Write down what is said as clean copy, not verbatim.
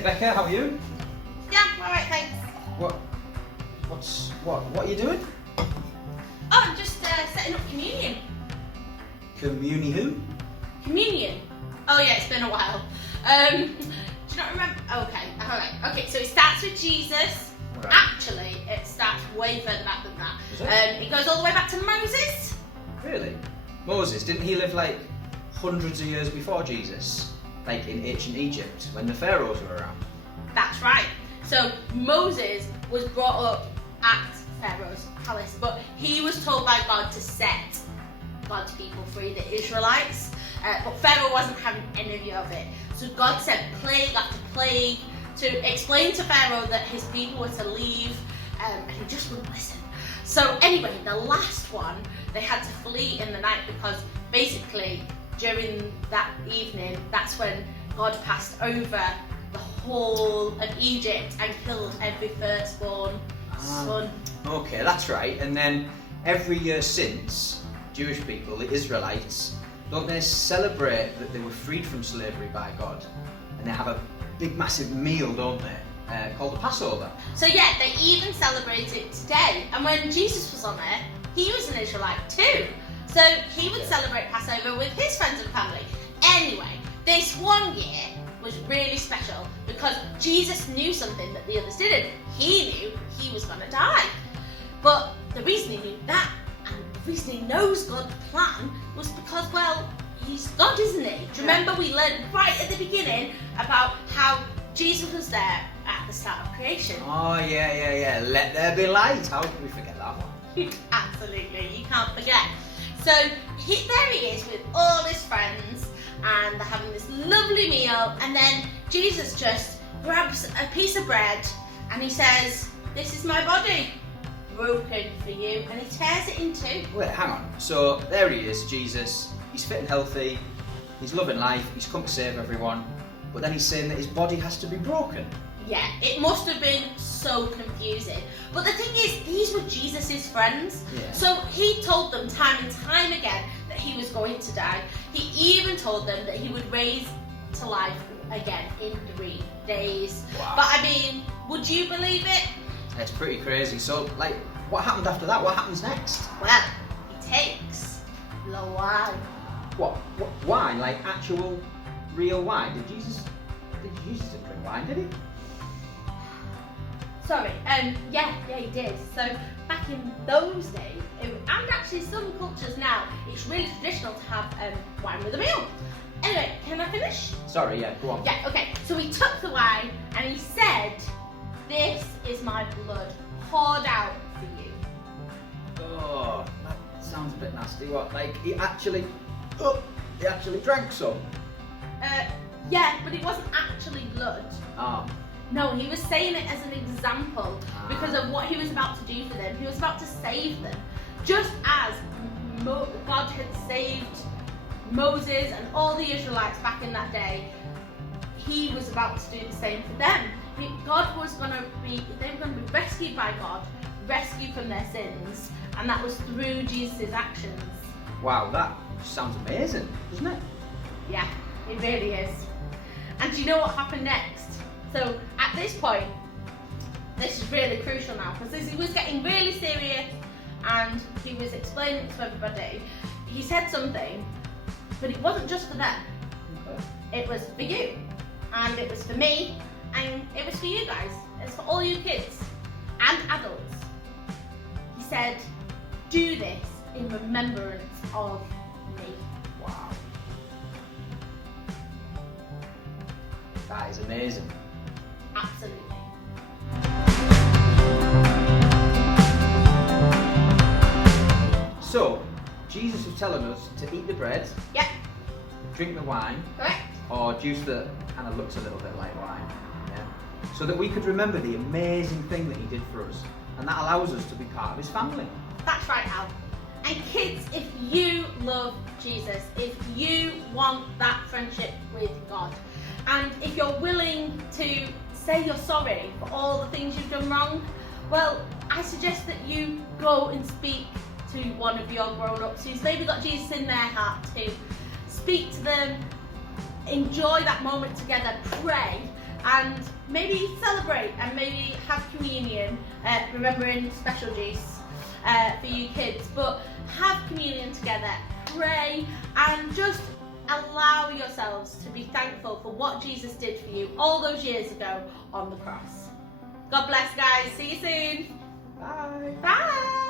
Hey Bekah, how are you? Yeah, alright, thanks. What are you doing? Oh, I'm just setting up communion. Communi who? Communion? Oh yeah, it's been a while. Do you not remember? Okay, alright. Okay, so it starts with Jesus. Right. Actually, it starts way further back than that. Is it? It goes all the way back to Moses. Really? Moses, didn't he live like hundreds of years before Jesus? Like in ancient Egypt, when the pharaohs were around? That's right. So Moses was brought up at Pharaoh's palace, but he was told by God to set God's people free, the Israelites. But Pharaoh wasn't having any of it. So God sent plague after plague to explain to Pharaoh that his people were to leave, and he just wouldn't listen. So anyway, the last one, they had to flee in the night because basically during that evening, that's when God passed over the whole of Egypt and killed every firstborn son. Okay, that's right. And then every year since, Jewish people, the Israelites, don't they celebrate that they were freed from slavery by God? And they have a big massive meal, don't they, called the Passover. So yeah, they even celebrate it today. And when Jesus was on there, he was an Israelite too. So he would celebrate Passover with his friends and family. Anyway, this one year was really special because Jesus knew something that the others didn't. He knew he was going to die. But the reason he knew that, and the reason he knows God's plan, was because, well, he's God, isn't he? Do you remember we learned right at the beginning about how Jesus was there at the start of creation? Oh, yeah. Let there be light. How can we forget that one? Absolutely, you can't forget. So there he is with all his friends, and they're having this lovely meal, and then Jesus just grabs a piece of bread and he says, "This is my body, broken for you," and he tears it in two. Wait, hang on. So there he is, Jesus. He's fit and healthy. He's loving life. He's come to save everyone. But then he's saying that his body has to be broken. Yeah, it must have been so confusing. But the thing is, these were Jesus' friends. Yeah. So he told them time and time again that he was going to die. He even told them that he would raise to life again in 3 days. Wow. But I mean, would you believe it? It's pretty crazy. So, like, what happened after that? What happens next? Well, he takes the wine. What wine? Like actual, real wine? Did Jesus didn't drink wine, did he? Sorry, yeah, he did. So back in those days, and actually some cultures now, it's really traditional to have wine with a meal. Anyway, can I finish? Sorry, yeah, go on. Yeah, okay. So he took the wine and he said, "This is my blood poured out for you." Oh, that sounds a bit nasty. What? Like he actually drank some? Yeah, but it wasn't actually blood. Oh. No, he was saying it as an example because of what he was about to do for them. He was about to save them. Just as God had saved Moses and all the Israelites back in that day, he was about to do the same for them. They were going to be rescued by God, rescued from their sins, and that was through Jesus' actions. Wow, that sounds amazing, doesn't it? Yeah, it really is. And do you know what happened next? So at this point, this is really crucial now because he was getting really serious and he was explaining it to everybody. He said something, but it wasn't just for them. Okay. It was for you, and it was for me, and it was for you guys. It's for all you kids and adults. He said, "Do this in remembrance of me." Wow. That is amazing. Absolutely. So, Jesus was telling us to eat the bread, Yep, drink the wine, correct. or juice that kind of looks a little bit like wine, yeah? So that we could remember the amazing thing that he did for us, and that allows us to be part of his family. That's right, Al. And kids, if you love Jesus, if you want that friendship with God, and if you're willing to say you're sorry for all the things you've done wrong, well, I suggest that you go and speak to one of your grown-ups who's maybe got Jesus in their heart too. Speak to them, enjoy that moment together, pray and maybe celebrate and maybe have communion, remembering special juice for you kids, but have communion together, pray, and just allow yourselves to be thankful for what Jesus did for you all those years ago on the cross. God bless, guys. See you soon. Bye. Bye.